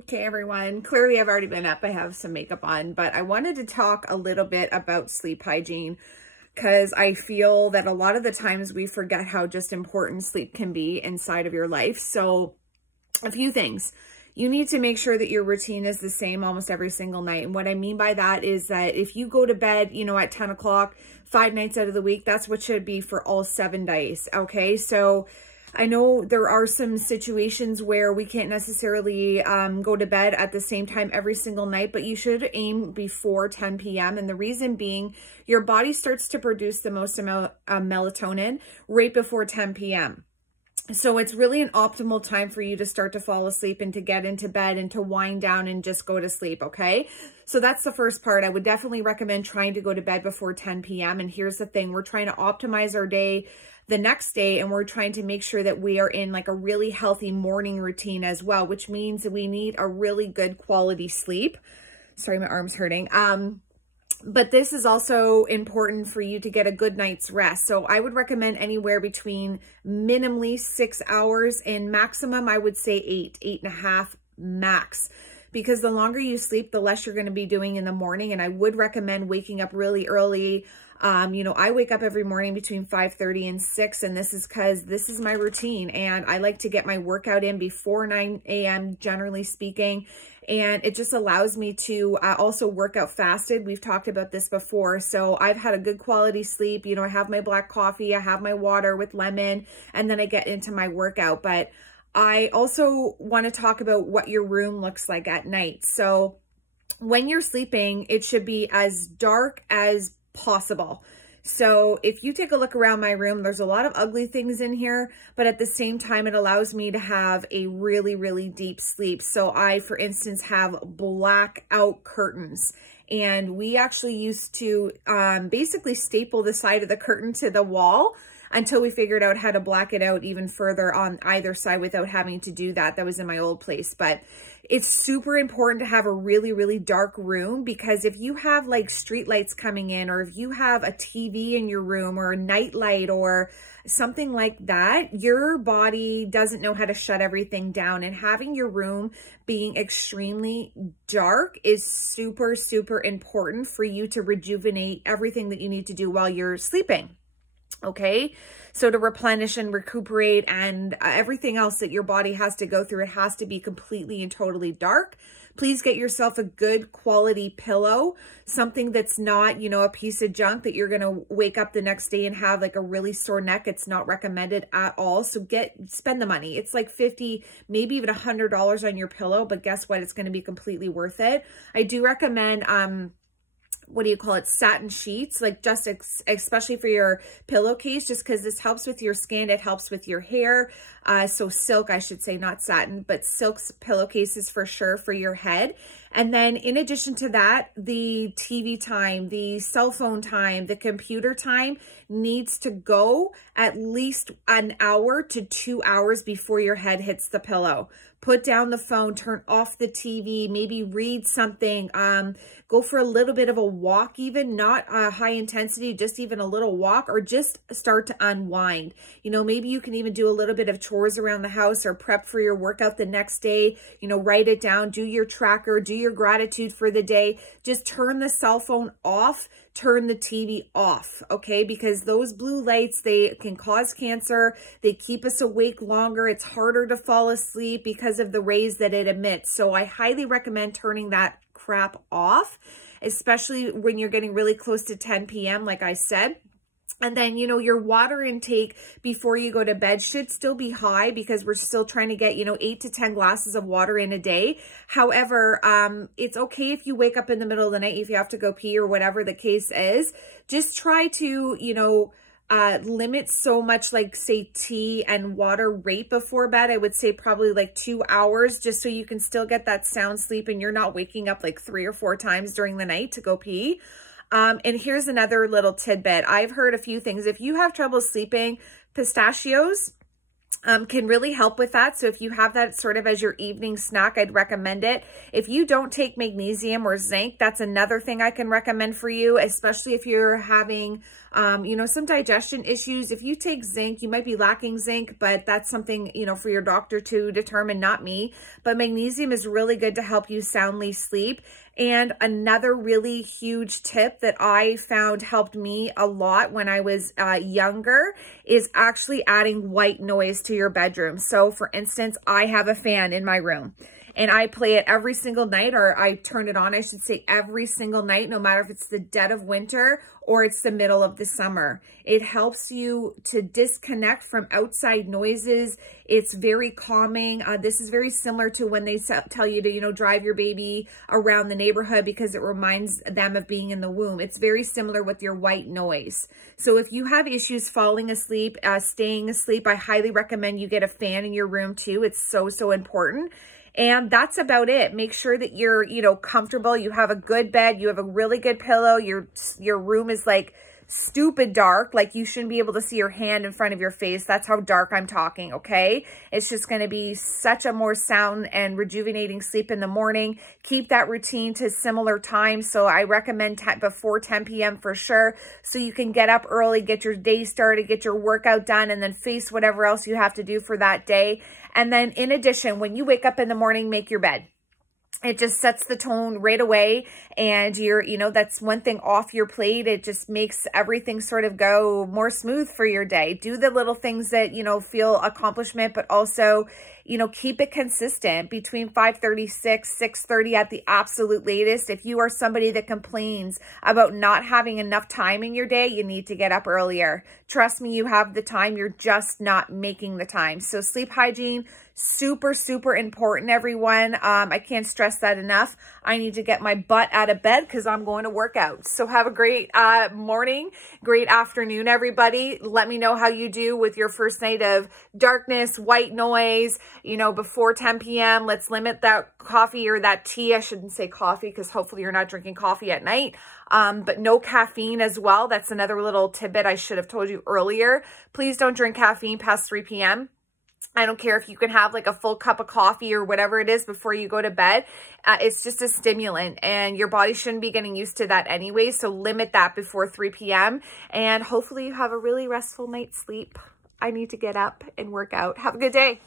Okay, everyone. Clearly, I've already been up. I have some makeup on, but I wanted to talk a little bit about sleep hygiene because I feel that a lot of the times we forget how just important sleep can be inside of your life. So a few things. You need to make sure that your routine is the same almost every single night. And what I mean by that is that if you go to bed, at 10 o'clock, 5 nights out of the week, that's what should be for all 7 days. Okay. So I know there are some situations where we can't necessarily go to bed at the same time every single night, but you should aim before 10 p.m. And the reason being, your body starts to produce the most amount of melatonin right before 10 p.m. So it's really an optimal time for you to start to fall asleep and to get into bed and to wind down and just go to sleep, okay? So that's the first part. I would definitely recommend trying to go to bed before 10 p.m. And here's the thing, we're trying to optimize our day the next day, and we're trying to make sure that we are in like a really healthy morning routine as well, which means that we need a really good quality sleep. Sorry, my arm's hurting. But this is also important for you to get a good night's rest. So I would recommend anywhere between minimally 6 hours and maximum, I would say 8.5 max. Because the longer you sleep, the less you're going to be doing in the morning. And I would recommend waking up really early. I wake up every morning between 5:30 and 6, and this is because this is my routine. And I like to get my workout in before 9 a.m., generally speaking. And it just allows me to also work out fasted. We've talked about this before. So I've had a good quality sleep. I have my black coffee, I have my water with lemon, and then I get into my workout. But I also want to talk about what your room looks like at night. So when you're sleeping, it should be as dark as possible. So if you take a look around my room, there's a lot of ugly things in here, but at the same time, it allows me to have a really, really deep sleep. So I, for instance, have blackout curtains. And we actually used to basically staple the side of the curtain to the wall until we figured out how to black it out even further on either side without having to do that. That was in my old place. But it's super important to have a really, really dark room, because if you have like street lights coming in, or if you have a TV in your room or a night light or something like that, your body doesn't know how to shut everything down. And having your room being extremely dark is super, super important for you to rejuvenate everything that you need to do while you're sleeping. Okay, so to replenish and recuperate and everything else that your body has to go through, it has to be completely and totally dark. Please get yourself a good quality pillow, something that's not, a piece of junk that you're going to wake up the next day and have like a really sore neck. It's not recommended at all. So spend the money. It's like $50, maybe even $100 on your pillow, but guess what? It's going to be completely worth it. I do recommend, satin sheets, like just especially for your pillowcase, just because this helps with your skin, it helps with your hair. So silk, I should say, not satin, but silk's pillowcases for sure for your head. And then in addition to that, the TV time, the cell phone time, the computer time needs to go at least an hour to 2 hours before your head hits the pillow. Put down the phone, turn off the TV, maybe read something, go for a little bit of a walk, even not high intensity, just even a little walk, or just start to unwind. Maybe you can even do a little bit of chores around the house or prep for your workout the next day. Write it down, do your tracker, do your gratitude for the day. Just turn the cell phone off, turn the TV off, okay? Because those blue lights, they can cause cancer. They keep us awake longer. It's harder to fall asleep because of the rays that it emits. So I highly recommend turning that crap off, especially when you're getting really close to 10 p.m., like I said. And then, your water intake before you go to bed should still be high, because we're still trying to get, 8 to 10 glasses of water in a day. However, it's okay if you wake up in the middle of the night, if you have to go pee or whatever the case is. Just try to, limit so much, like say tea and water right before bed. I would say probably like 2 hours, just so you can still get that sound sleep and you're not waking up like 3 or 4 times during the night to go pee. And here's another little tidbit. I've heard a few things. If you have trouble sleeping, pistachios can really help with that. So if you have that sort of as your evening snack, I'd recommend it. If you don't take magnesium or zinc, that's another thing I can recommend for you, especially if you're having you know, some digestion issues. If you take zinc, you might be lacking zinc, but that's something, you know, for your doctor to determine, not me. But magnesium is really good to help you soundly sleep. And another really huge tip that I found helped me a lot when I was younger is actually adding white noise to your bedroom. So for instance, I have a fan in my room and I play it every single night, or I turn it on, I should say, every single night, no matter if it's the dead of winter or it's the middle of the summer. It helps you to disconnect from outside noises. It's very calming. This is very similar to when they tell you to, you know, drive your baby around the neighborhood because it reminds them of being in the womb. It's very similar with your white noise. So if you have issues falling asleep, staying asleep, I highly recommend you get a fan in your room too. It's so important. And that's about it. Make sure that you're, you know, comfortable. You have a good bed. You have a really good pillow. Your room is like stupid dark. Like you shouldn't be able to see your hand in front of your face. That's how dark I'm talking, okay? It's just going to be such a more sound and rejuvenating sleep in the morning. Keep that routine to similar times. So I recommend before 10 p.m. for sure. So you can get up early, get your day started, get your workout done, and then face whatever else you have to do for that day. And then in addition, when you wake up in the morning, make your bed. It just sets the tone right away, and you know, that's one thing off your plate. It just makes everything sort of go more smooth for your day. Do the little things that, you know, feel accomplishment, but also, you know, keep it consistent between 5:30, 6:30 at the absolute latest. If you are somebody that complains about not having enough time in your day, you need to get up earlier. Trust me, you have the time. You're just not making the time. So sleep hygiene, super important, everyone. I can't stress that enough. I need to get my butt out of bed because I'm going to work out. So have a great morning, great afternoon, everybody. Let me know how you do with your first night of darkness, white noise, you know, before 10 p.m. Let's limit that coffee or that tea. I shouldn't say coffee because hopefully you're not drinking coffee at night. But no caffeine as well. That's another little tidbit I should have told you earlier. Please don't drink caffeine past 3 p.m. I don't care if you can have like a full cup of coffee or whatever it is before you go to bed. It's just a stimulant and your body shouldn't be getting used to that anyway. So limit that before 3 p.m. and hopefully you have a really restful night's sleep. I need to get up and work out. Have a good day.